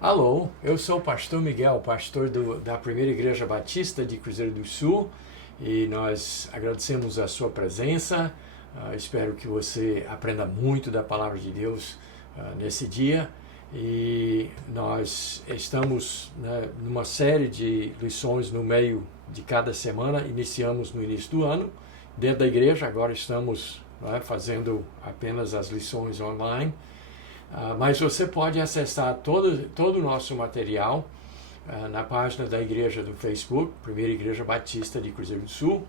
Alô, eu sou o pastor Miguel, pastor da Primeira Igreja Batista de Cruzeiro do Sul, e nós agradecemos a sua presença. Espero que você aprenda muito da Palavra de Deus nesse dia, e nós estamos numa série de lições no meio de cada semana. Iniciamos no início do ano dentro da igreja, agora estamos fazendo apenas as lições online. Mas você pode acessar todo o nosso material na página da igreja do Facebook, Primeira Igreja Batista de Cruzeiro do Sul.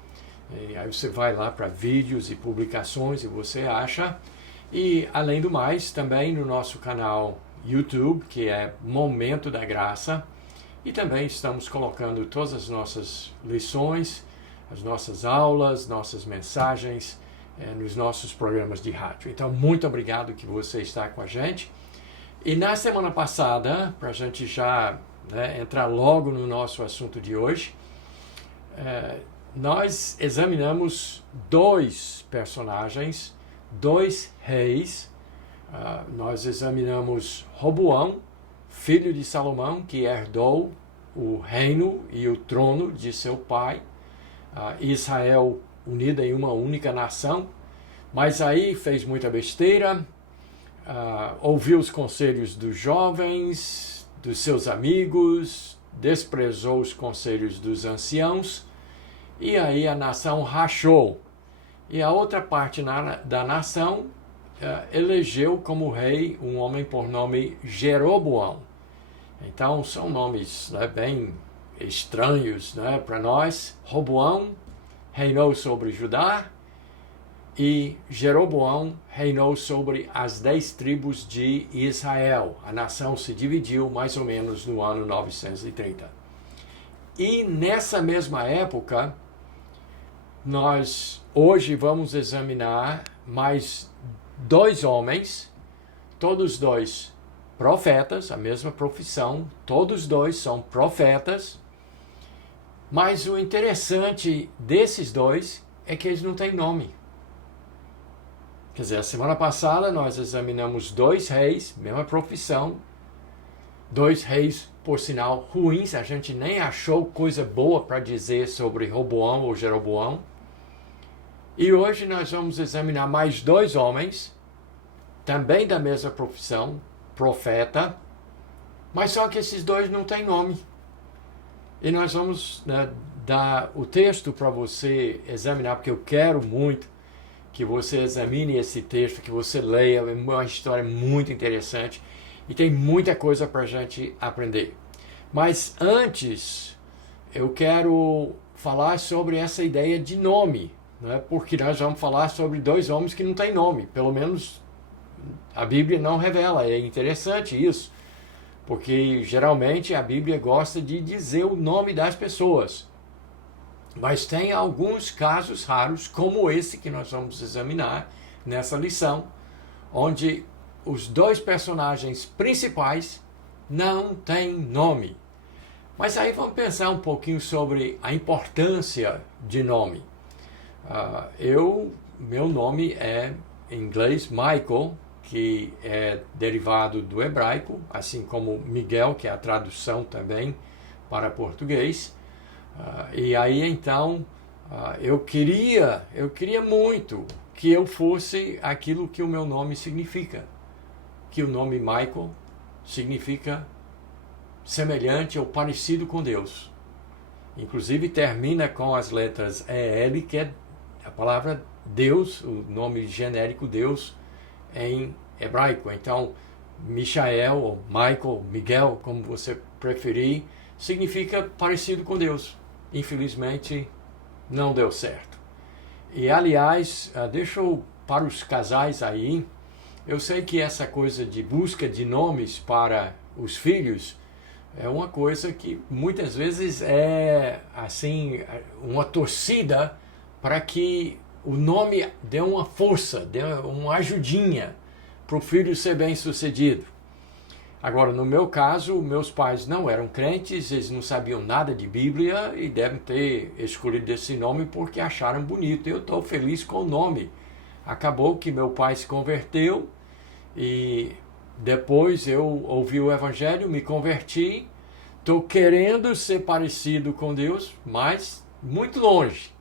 E aí você vai lá para vídeos e publicações e você acha. E, além do mais, também no nosso canal YouTube, que é Momento da Graça. E também estamos colocando todas as nossas lições, as nossas aulas, nossas mensagens, nos nossos programas de rádio. Então, muito obrigado que você está com a gente. E na semana passada, para a gente já entrar logo no nosso assunto de hoje, nós examinamos dois personagens, dois reis. Nós examinamos Roboão, filho de Salomão, que herdou o reino e o trono de seu pai, Israel unida em uma única nação, mas aí fez muita besteira, ouviu os conselhos dos jovens, dos seus amigos, desprezou os conselhos dos anciãos, e aí a nação rachou. E a outra parte da nação elegeu como rei um homem por nome Jeroboão. Então são nomes bem estranhos para nós. Roboão reinou sobre Judá e Jeroboão reinou sobre as 10 tribos de Israel. A nação se dividiu mais ou menos no ano 930. E nessa mesma época, nós hoje vamos examinar mais dois homens, todos dois profetas, a mesma profissão, todos dois são profetas. Mas o interessante desses dois é que eles não têm nome. Quer dizer, a semana passada nós examinamos dois reis, mesma profissão, dois reis, por sinal, ruins. A gente nem achou coisa boa para dizer sobre Roboão ou Jeroboão. E hoje nós vamos examinar mais dois homens, também da mesma profissão, profeta, mas só que esses dois não têm nome. E nós vamos dar o texto para você examinar, porque eu quero muito que você examine esse texto, que você leia. É uma história muito interessante e tem muita coisa para a gente aprender. Mas antes, eu quero falar sobre essa ideia de nome, porque nós vamos falar sobre dois homens que não têm nome. Pelo menos a Bíblia não revela. É interessante isso. Porque geralmente a Bíblia gosta de dizer o nome das pessoas. Mas tem alguns casos raros, como esse que nós vamos examinar nessa lição, onde os dois personagens principais não têm nome. Mas aí vamos pensar um pouquinho sobre a importância de nome. Meu nome é, em inglês, Michael, que é derivado do hebraico, assim como Miguel, que é a tradução também para português. E aí então eu queria muito que eu fosse aquilo que o meu nome significa, que o nome Michael significa semelhante ou parecido com Deus. Inclusive termina com as letras EL, que é a palavra Deus, o nome genérico Deus em hebraico. Então, Michael, ou Michael, Miguel, como você preferir, significa parecido com Deus. Infelizmente, não deu certo. E, aliás, deixa eu, para os casais aí, eu sei que essa coisa de busca de nomes para os filhos é uma coisa que muitas vezes é, assim, uma torcida para que o nome dê uma força, dê uma ajudinha para o filho ser bem sucedido. Agora, no meu caso, meus pais não eram crentes, eles não sabiam nada de Bíblia e devem ter escolhido esse nome porque acharam bonito. Eu estou feliz com o nome. Acabou que meu pai se converteu e depois eu ouvi o Evangelho, me converti. Estou querendo ser parecido com Deus, mas muito longe.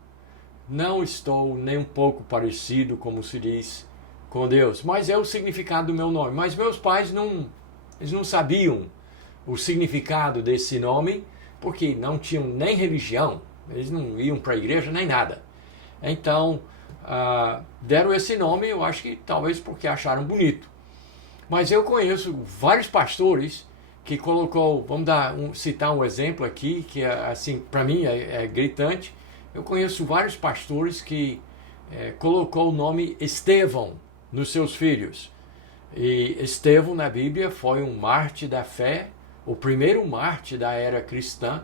Não estou nem um pouco parecido, como se diz, com Deus. Mas é o significado do meu nome. Mas meus pais eles não sabiam o significado desse nome, porque não tinham nem religião. Eles não iam para a igreja nem nada. Então, deram esse nome, eu acho que talvez porque acharam bonito. Mas eu conheço vários pastores que colocou, citar um exemplo aqui, que assim, para mim é gritante. Eu conheço vários pastores que colocou o nome Estevão nos seus filhos. E Estevão na Bíblia foi um mártir da fé, o primeiro mártir da era cristã,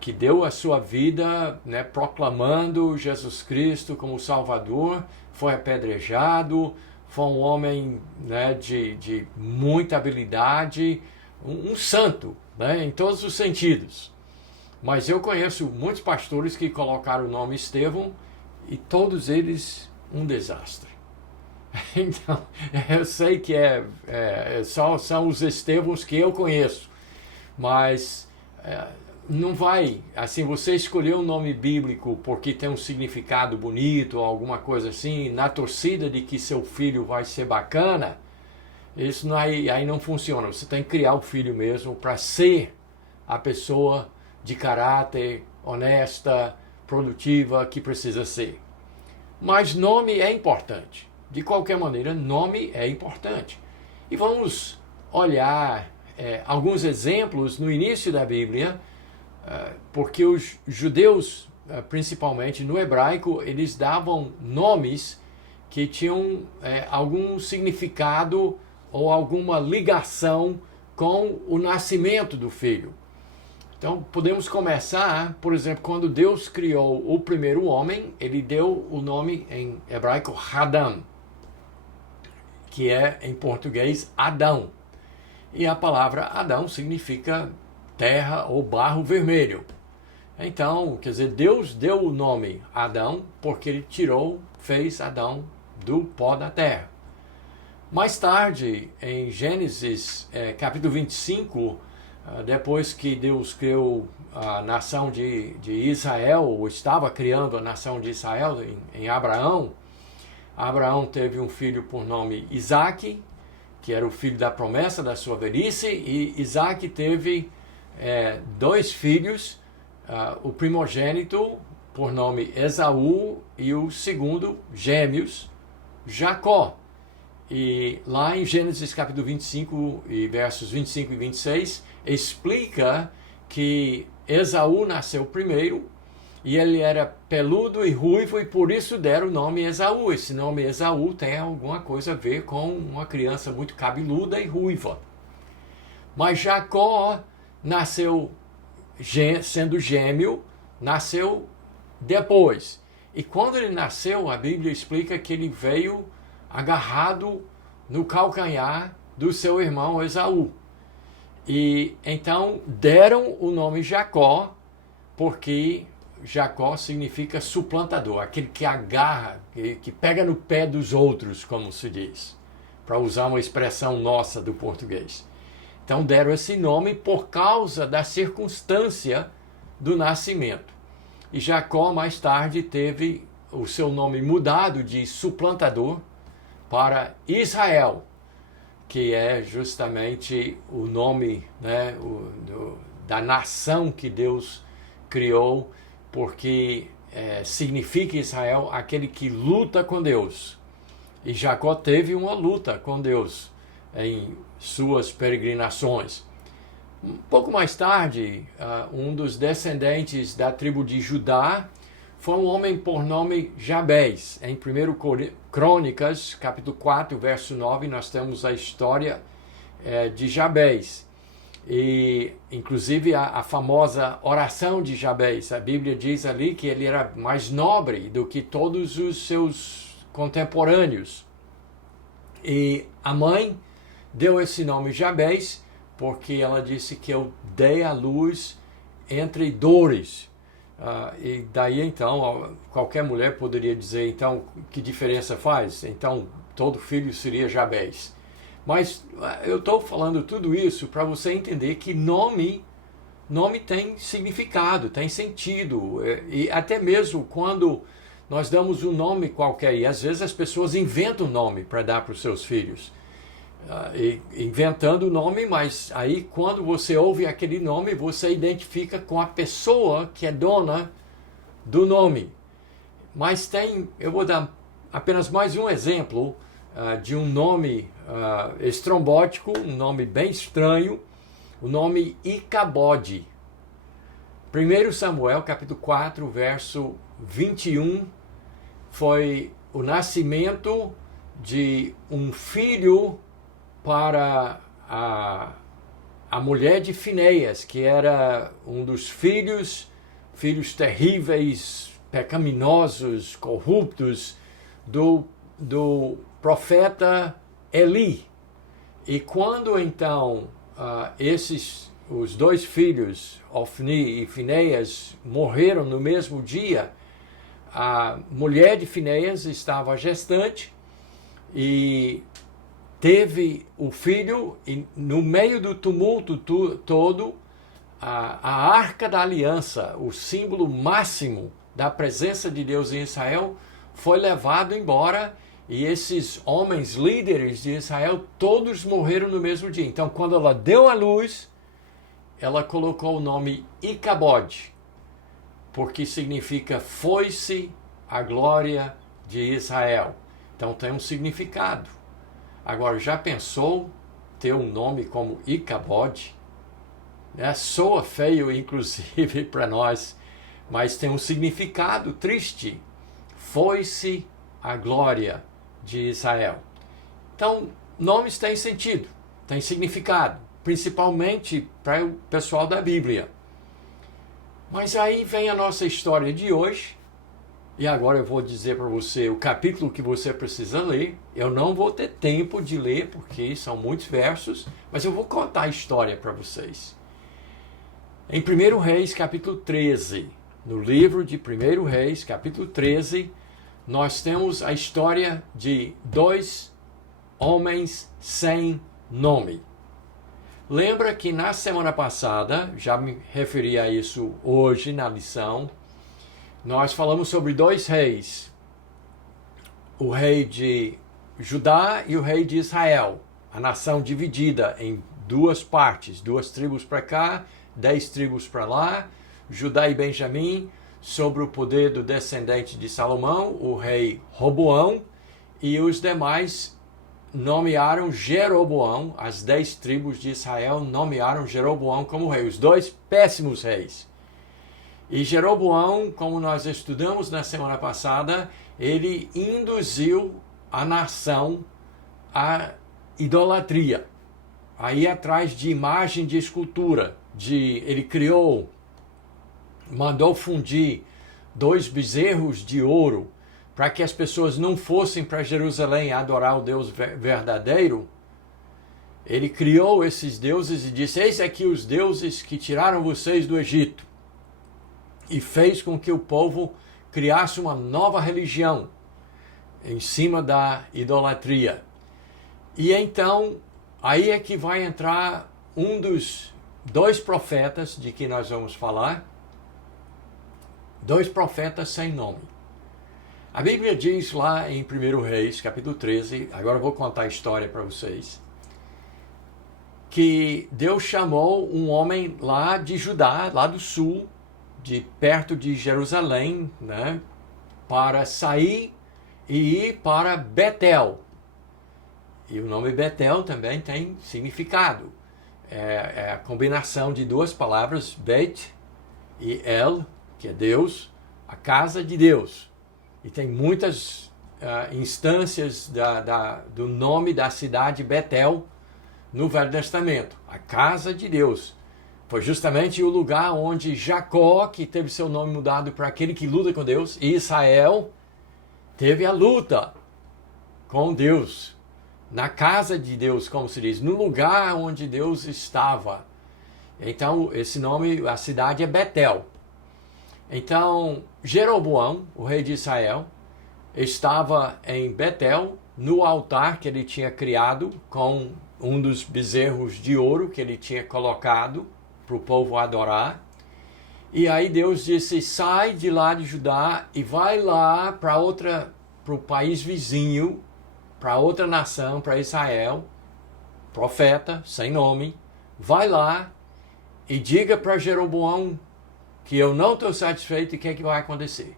que deu a sua vida, né, proclamando Jesus Cristo como Salvador, foi apedrejado, foi um homem, né, de muita habilidade, um santo, né, em todos os sentidos. Mas eu conheço muitos pastores que colocaram o nome Estevão e todos eles um desastre. Então, eu sei que são os Estevãos que eu conheço, mas não vai, assim, você escolher um nome bíblico porque tem um significado bonito ou alguma coisa assim, na torcida de que seu filho vai ser bacana, isso aí não funciona. Você tem que criar o filho mesmo para ser a pessoa de caráter, honesta, produtiva que precisa ser. Mas nome é importante. De qualquer maneira, nome é importante. E vamos olhar alguns exemplos no início da Bíblia, porque os judeus, principalmente no hebraico, eles davam nomes que tinham algum significado ou alguma ligação com o nascimento do filho. Então, podemos começar, por exemplo, quando Deus criou o primeiro homem, ele deu o nome em hebraico Adam, que é em português Adão. E a palavra Adão significa terra ou barro vermelho. Então, quer dizer, Deus deu o nome Adão porque ele fez Adão do pó da terra. Mais tarde, em Gênesis capítulo 25, depois que Deus criou a nação de Israel, ou estava criando a nação de Israel em Abraão, Abraão teve um filho por nome Isaque, que era o filho da promessa da sua velhice, e Isaque teve dois filhos, o primogênito por nome Esaú e o segundo, gêmeos, Jacó. E lá em Gênesis capítulo 25, e versos 25 e 26, explica que Esaú nasceu primeiro, e ele era peludo e ruivo, e por isso deram o nome Esaú. Esse nome Esaú tem alguma coisa a ver com uma criança muito cabeluda e ruiva. Mas Jacó nasceu, sendo gêmeo, nasceu depois. E quando ele nasceu, a Bíblia explica que ele veio agarrado no calcanhar do seu irmão Esaú. E então deram o nome Jacó, porque Jacó significa suplantador, aquele que agarra, que pega no pé dos outros, como se diz, para usar uma expressão nossa do português. Então deram esse nome por causa da circunstância do nascimento. E Jacó mais tarde teve o seu nome mudado de suplantador para Israel, que é justamente o nome, né, da nação que Deus criou, porque significa Israel aquele que luta com Deus. E Jacó teve uma luta com Deus em suas peregrinações. Um pouco mais tarde, um dos descendentes da tribo de Judá foi um homem por nome Jabez. Em 1 Crônicas, capítulo 4, verso 9, nós temos a história de Jabez. E, inclusive, a famosa oração de Jabez. A Bíblia diz ali que ele era mais nobre do que todos os seus contemporâneos. E a mãe deu esse nome Jabez, porque ela disse que eu dei à luz entre dores. E daí então, qualquer mulher poderia dizer, então, que diferença faz? Então, todo filho seria Jabez. Mas eu estou falando tudo isso para você entender que nome tem significado, tem sentido. E até mesmo quando nós damos um nome qualquer, e às vezes as pessoas inventam nome para dar para os seus filhos. Inventando o nome, mas aí quando você ouve aquele nome, você identifica com a pessoa que é dona do nome. Mas eu vou dar apenas mais um exemplo de um nome estrombótico, um nome bem estranho, o nome Icabode. 1 Samuel, capítulo 4, verso 21, foi o nascimento de um filho para a mulher de Finéias, que era um dos filhos terríveis, pecaminosos, corruptos do profeta Eli. E quando então os dois filhos, Ofni e Finéias, morreram no mesmo dia, a mulher de Finéias estava gestante e teve o filho, e no meio do tumulto todo, a Arca da Aliança, o símbolo máximo da presença de Deus em Israel, foi levado embora, e esses homens líderes de Israel todos morreram no mesmo dia. Então, quando ela deu à luz, ela colocou o nome Icabode, porque significa foi-se a glória de Israel. Então tem um significado. Agora, já pensou ter um nome como Icabode? Soa feio, inclusive, para nós, mas tem um significado triste. Foi-se a glória de Israel. Então, nomes têm sentido, têm significado, principalmente para o pessoal da Bíblia. Mas aí vem a nossa história de hoje, e agora eu vou dizer para você o capítulo que você precisa ler. Eu não vou ter tempo de ler, porque são muitos versos, mas eu vou contar a história para vocês. Em 1 Reis, capítulo 13, no livro de 1 Reis, capítulo 13, nós temos a história de dois homens sem nome. Lembra que na semana passada, já me referi a isso hoje na lição, nós falamos sobre dois reis, o rei de Judá e o rei de Israel, a nação dividida em duas partes, 2 tribos para cá, 10 tribos para lá, Judá e Benjamim, sobre o poder do descendente de Salomão, o rei Roboão, e os demais nomearam Jeroboão, as 10 tribos de Israel nomearam Jeroboão como rei, os dois péssimos reis. E Jeroboão, como nós estudamos na semana passada, ele induziu a nação à idolatria, a ir atrás de imagem de escultura. Ele mandou fundir 2 bezerros de ouro para que as pessoas não fossem para Jerusalém adorar o Deus verdadeiro. Ele criou esses deuses e disse: eis aqui os deuses que tiraram vocês do Egito. E fez com que o povo criasse uma nova religião em cima da idolatria. E então, aí é que vai entrar um dos 2 profetas de que nós vamos falar, 2 profetas sem nome. A Bíblia diz lá em 1 Reis, capítulo 13, agora eu vou contar a história para vocês, que Deus chamou um homem lá de Judá, lá do sul, de perto de Jerusalém, né, para sair e ir para Betel. E o nome Betel também tem significado. É a combinação de 2 palavras, Bet e El, que é Deus, a casa de Deus. E tem muitas instâncias do nome da cidade Betel no Velho Testamento, a casa de Deus. Foi justamente o lugar onde Jacó, que teve seu nome mudado para aquele que luta com Deus, e Israel teve a luta com Deus. na casa de Deus, como se diz, no lugar onde Deus estava. Então, esse nome, a cidade é Betel. Então, Jeroboão, o rei de Israel, estava em Betel, no altar que ele tinha criado com um dos bezerros de ouro que ele tinha colocado para o povo adorar. E aí Deus disse, sai de lá de Judá e vai lá para o país vizinho, para outra nação, para Israel, profeta, sem nome, vai lá e diga para Jeroboão que eu não estou satisfeito e o que é que vai acontecer.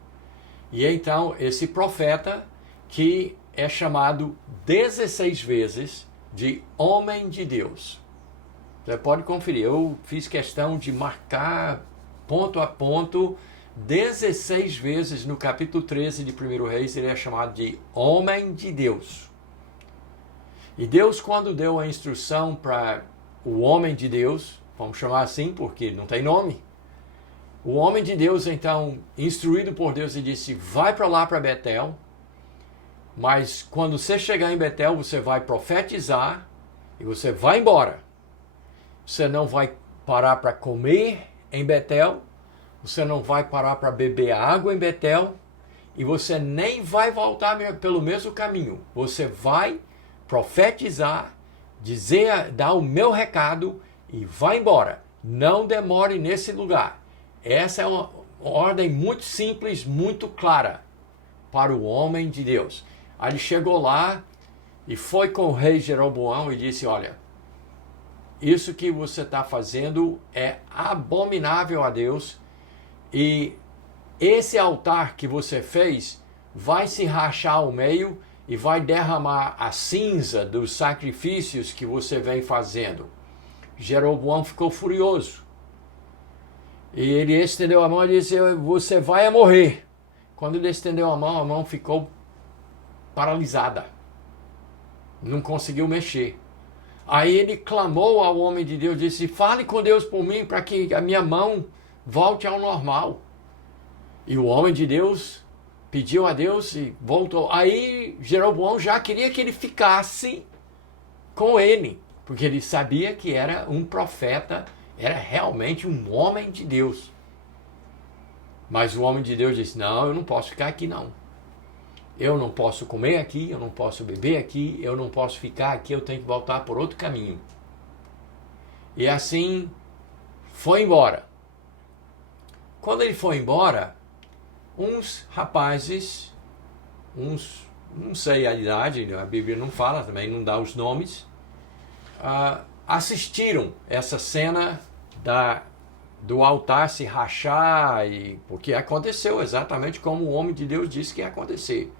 E então esse profeta, que é chamado 16 vezes de homem de Deus. Você pode conferir, eu fiz questão de marcar ponto a ponto, 16 vezes no capítulo 13 de 1 Reis, ele é chamado de homem de Deus. E Deus, quando deu a instrução para o homem de Deus, vamos chamar assim porque não tem nome, o homem de Deus, então, instruído por Deus, ele disse, vai para lá para Betel, mas quando você chegar em Betel, você vai profetizar e você vai embora. Você não vai parar para comer em Betel, você não vai parar para beber água em Betel, e você nem vai voltar pelo mesmo caminho. Você vai profetizar, dar o meu recado e vai embora. Não demore nesse lugar. Essa é uma ordem muito simples, muito clara para o homem de Deus. Aí ele chegou lá e foi com o rei Jeroboão e disse, olha, isso que você está fazendo é abominável a Deus, e esse altar que você fez vai se rachar ao meio e vai derramar a cinza dos sacrifícios que você vem fazendo. Jeroboão ficou furioso. E ele estendeu a mão e disse, você vai morrer. Quando ele estendeu a mão ficou paralisada. Não conseguiu mexer. Aí ele clamou ao homem de Deus, disse, fale com Deus por mim para que a minha mão volte ao normal. E o homem de Deus pediu a Deus e voltou. Aí Jeroboão já queria que ele ficasse com ele, porque ele sabia que era um profeta, era realmente um homem de Deus. Mas o homem de Deus disse, não, eu não posso ficar aqui não. Eu não posso comer aqui, eu não posso beber aqui, eu não posso ficar aqui, eu tenho que voltar por outro caminho. E assim foi embora. Quando ele foi embora, uns rapazes, não sei a idade, a Bíblia não fala também, não dá os nomes, assistiram essa cena do altar se rachar, porque aconteceu exatamente como o homem de Deus disse que ia acontecer.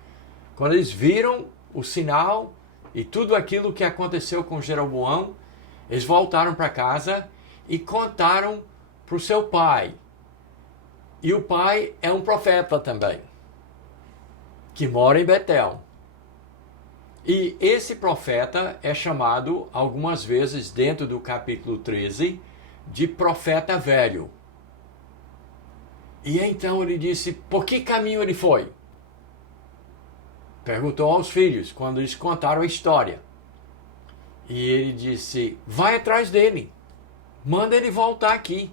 Quando eles viram o sinal e tudo aquilo que aconteceu com Jeroboão, eles voltaram para casa e contaram para o seu pai. E o pai é um profeta também, que mora em Betel. E esse profeta é chamado algumas vezes dentro do capítulo 13 de profeta velho. E então ele disse, por que caminho ele foi? Perguntou aos filhos, quando eles contaram a história. E ele disse, vai atrás dele, manda ele voltar aqui.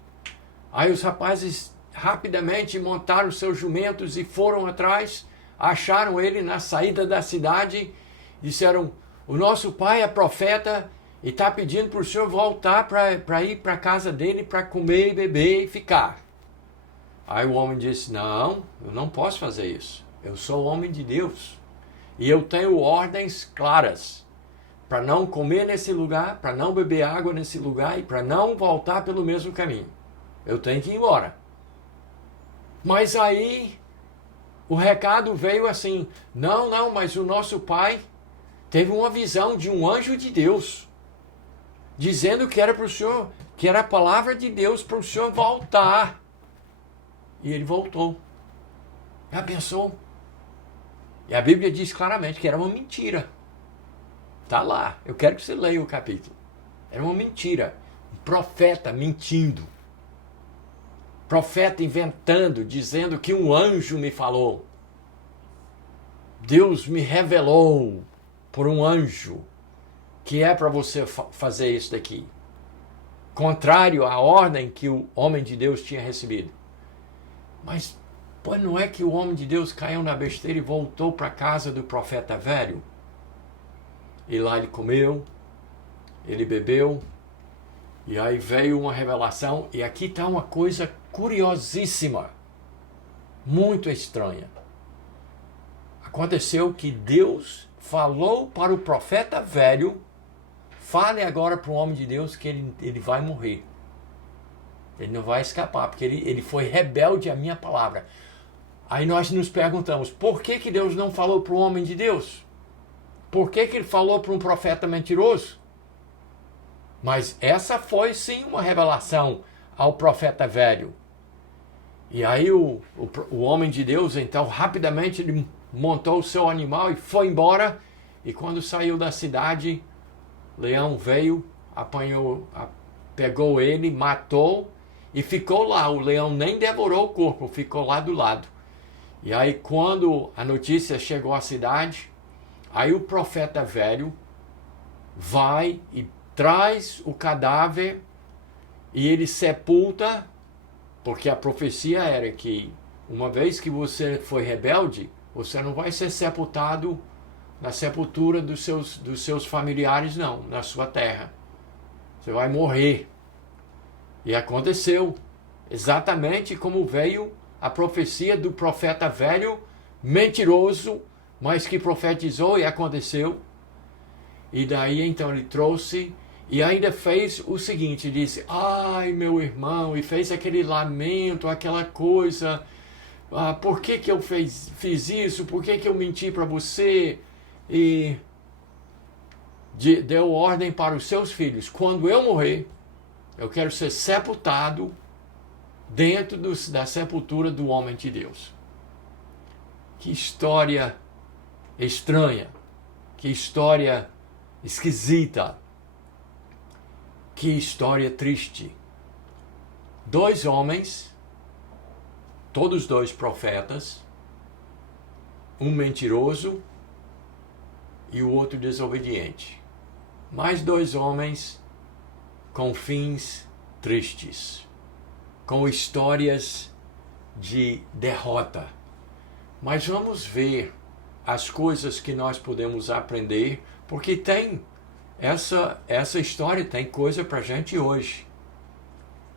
Aí os rapazes rapidamente montaram seus jumentos e foram atrás, acharam ele na saída da cidade, disseram, o nosso pai é profeta e está pedindo para o senhor voltar para ir para a casa dele para comer, beber e ficar. Aí o homem disse, não, eu não posso fazer isso, eu sou homem de Deus. E eu tenho ordens claras para não comer nesse lugar, para não beber água nesse lugar e para não voltar pelo mesmo caminho. Eu tenho que ir embora. Mas aí o recado veio assim, não, mas o nosso pai teve uma visão de um anjo de Deus, dizendo que era para o senhor, que era a palavra de Deus para o senhor voltar. E ele voltou. Já pensou? E a Bíblia diz claramente que era uma mentira. Está lá. Eu quero que você leia o capítulo. Era uma mentira. Um profeta mentindo. Profeta inventando, dizendo que um anjo me falou. Deus me revelou por um anjo que é para você fazer isso daqui? Contrário à ordem que o homem de Deus tinha recebido. Mas, pô, não é que o homem de Deus caiu na besteira e voltou para a casa do profeta velho? E lá ele comeu, ele bebeu, e aí veio uma revelação, e aqui está uma coisa curiosíssima, muito estranha. Aconteceu que Deus falou para o profeta velho: fale agora para o homem de Deus que ele vai morrer. Ele não vai escapar, porque ele foi rebelde à minha palavra. Aí nós nos perguntamos, por que Deus não falou para o homem de Deus? Por que ele falou para um profeta mentiroso? Mas essa foi sim uma revelação ao profeta velho. E aí o homem de Deus, então, rapidamente ele montou o seu animal e foi embora. E quando saiu da cidade, Leão veio, pegou ele, matou e ficou lá. O leão nem devorou o corpo, ficou lá do lado. E aí quando a notícia chegou à cidade, aí o profeta velho vai e traz o cadáver e ele sepulta, porque a profecia era que uma vez que você foi rebelde, você não vai ser sepultado na sepultura dos seus familiares, não, na sua terra. Você vai morrer. E aconteceu exatamente como veio a profecia do profeta velho, mentiroso, mas que profetizou e aconteceu. E daí então ele trouxe e ainda fez o seguinte, disse: ai, meu irmão, e fez aquele lamento, aquela coisa, por que eu fiz isso, por que eu menti para você? E deu ordem para os seus filhos: quando eu morrer, eu quero ser sepultado dentro da sepultura do homem de Deus. Que história estranha, que história esquisita, que história triste. Dois homens, todos dois profetas, um mentiroso e o outro desobediente. Mais dois homens com fins tristes, com histórias de derrota. Mas vamos ver as coisas que nós podemos aprender, porque tem essa história tem coisa para a gente hoje.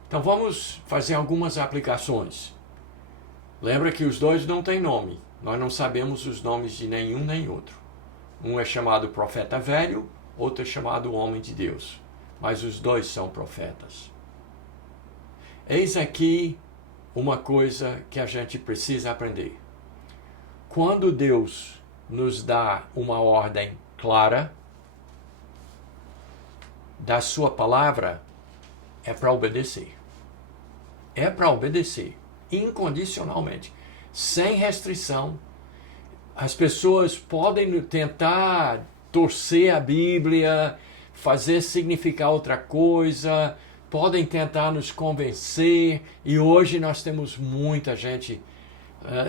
Então vamos fazer algumas aplicações. Lembra que os dois não têm nome. Nós não sabemos os nomes de nenhum nem outro. Um é chamado profeta velho, outro é chamado homem de Deus. Mas os dois são profetas. Eis aqui uma coisa que a gente precisa aprender. Quando Deus nos dá uma ordem clara da sua palavra, é para obedecer. É para obedecer, incondicionalmente, sem restrição. As pessoas podem tentar torcer a Bíblia, fazer significar outra coisa, podem tentar nos convencer, e hoje nós temos muita gente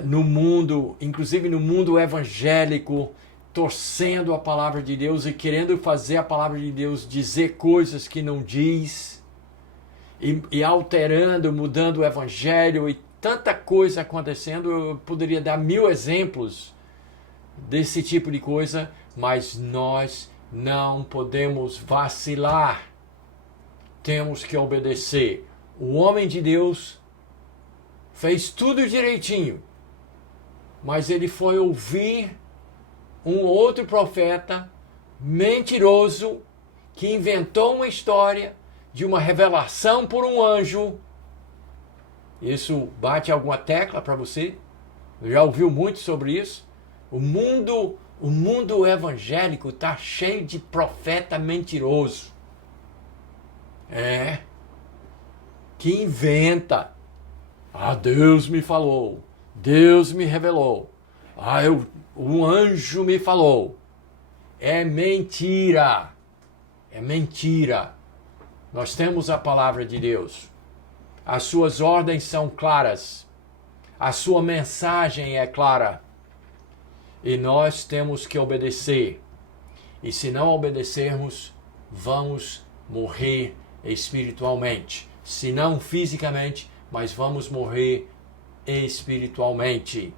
no mundo, inclusive no mundo evangélico, torcendo a palavra de Deus e querendo fazer a palavra de Deus dizer coisas que não diz, e alterando, mudando o evangelho, e tanta coisa acontecendo. Eu poderia dar 1000 exemplos desse tipo de coisa, mas nós não podemos vacilar. Temos que obedecer. O homem de Deus fez tudo direitinho, mas ele foi ouvir um outro profeta mentiroso que inventou uma história de uma revelação por um anjo. Isso bate alguma tecla para você? Já ouviu muito sobre isso? O mundo evangélico está cheio de profeta mentiroso. Que inventa. Deus me falou. Deus me revelou. Um anjo me falou. É mentira. É mentira. Nós temos a palavra de Deus. As suas ordens são claras. A sua mensagem é clara. E nós temos que obedecer. E se não obedecermos, vamos morrer espiritualmente. Se não fisicamente, mas vamos morrer espiritualmente.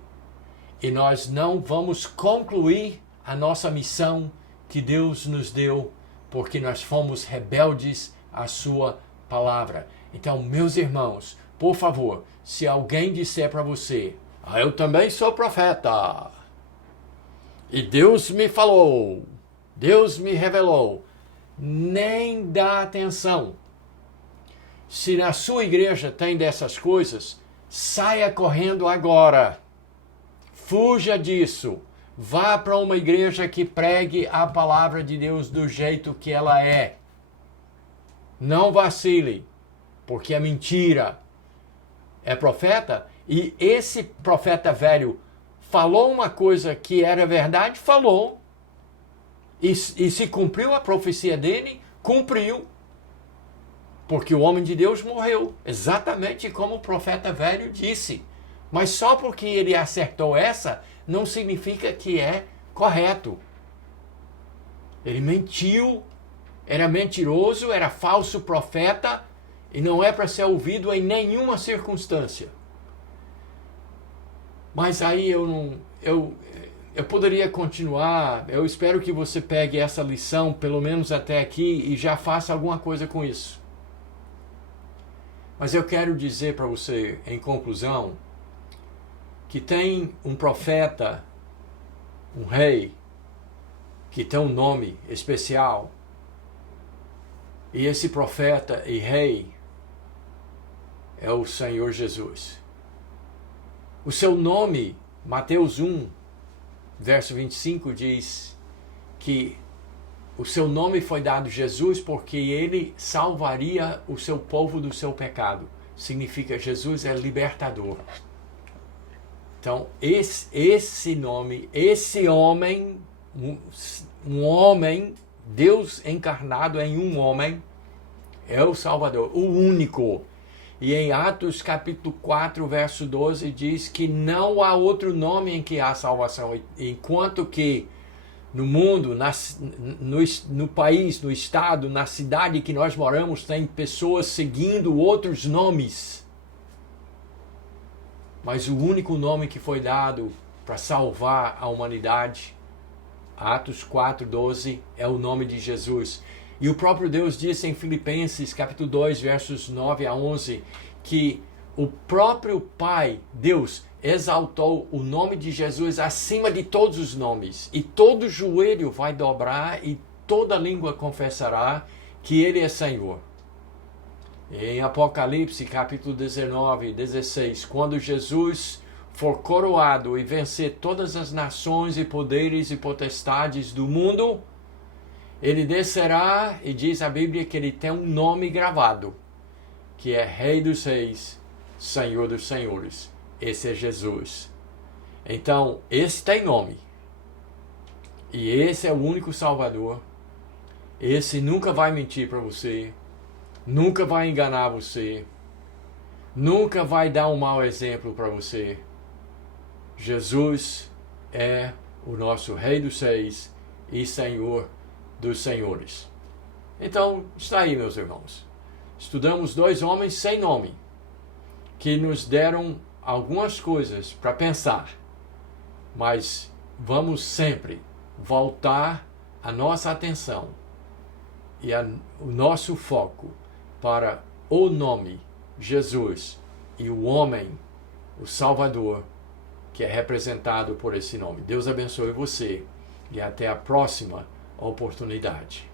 E nós não vamos concluir a nossa missão que Deus nos deu, porque nós fomos rebeldes à sua palavra. Então, meus irmãos, por favor, se alguém disser para você, eu também sou profeta, e Deus me falou, Deus me revelou, nem dá atenção. Se na sua igreja tem dessas coisas, saia correndo agora. Fuja disso. Vá para uma igreja que pregue a palavra de Deus do jeito que ela é. Não vacile, porque é mentira. É profeta, e esse profeta velho falou uma coisa que era verdade, falou. E se cumpriu a profecia dele, cumpriu. Porque o homem de Deus morreu, exatamente como o profeta velho disse. Mas só porque ele acertou essa, não significa que é correto. Ele mentiu, era mentiroso, era falso profeta, e não é para ser ouvido em nenhuma circunstância. Mas aí eu poderia continuar. Eu espero que você pegue essa lição, pelo menos até aqui, e já faça alguma coisa com isso. Mas eu quero dizer para você, em conclusão, que tem um profeta, um rei, que tem um nome especial. E esse profeta e rei é o Senhor Jesus. O seu nome, Mateus 1, verso 25, diz que o seu nome foi dado Jesus porque ele salvaria o seu povo do seu pecado. Significa Jesus é libertador. Então, esse nome, esse homem, um homem, Deus encarnado em um homem, é o Salvador, o único. E em Atos capítulo 4, verso 12, diz que não há outro nome em que há salvação. Enquanto que no mundo, no país, no estado, na cidade que nós moramos, tem pessoas seguindo outros nomes. Mas o único nome que foi dado para salvar a humanidade, Atos 4:12, é o nome de Jesus. E o próprio Deus disse em Filipenses, capítulo 2, versos 9 a 11, que o próprio Pai, Deus, exaltou o nome de Jesus acima de todos os nomes. E todo joelho vai dobrar e toda língua confessará que Ele é Senhor. Em Apocalipse, capítulo 19, 16, quando Jesus for coroado e vencer todas as nações e poderes e potestades do mundo, ele descerá, e diz a Bíblia que ele tem um nome gravado, que é Rei dos Reis, Senhor dos Senhores. Esse é Jesus. Então, esse tem nome. E esse é o único Salvador. Esse nunca vai mentir para você. Nunca vai enganar você. Nunca vai dar um mau exemplo para você. Jesus é o nosso Rei dos Reis e Senhor dos Senhores. Então, está aí, meus irmãos. Estudamos dois homens sem nome, que nos deram algumas coisas para pensar. Mas vamos sempre voltar a nossa atenção e o nosso foco para o nome Jesus e o homem, o Salvador, que é representado por esse nome. Deus abençoe você e até a próxima oportunidade.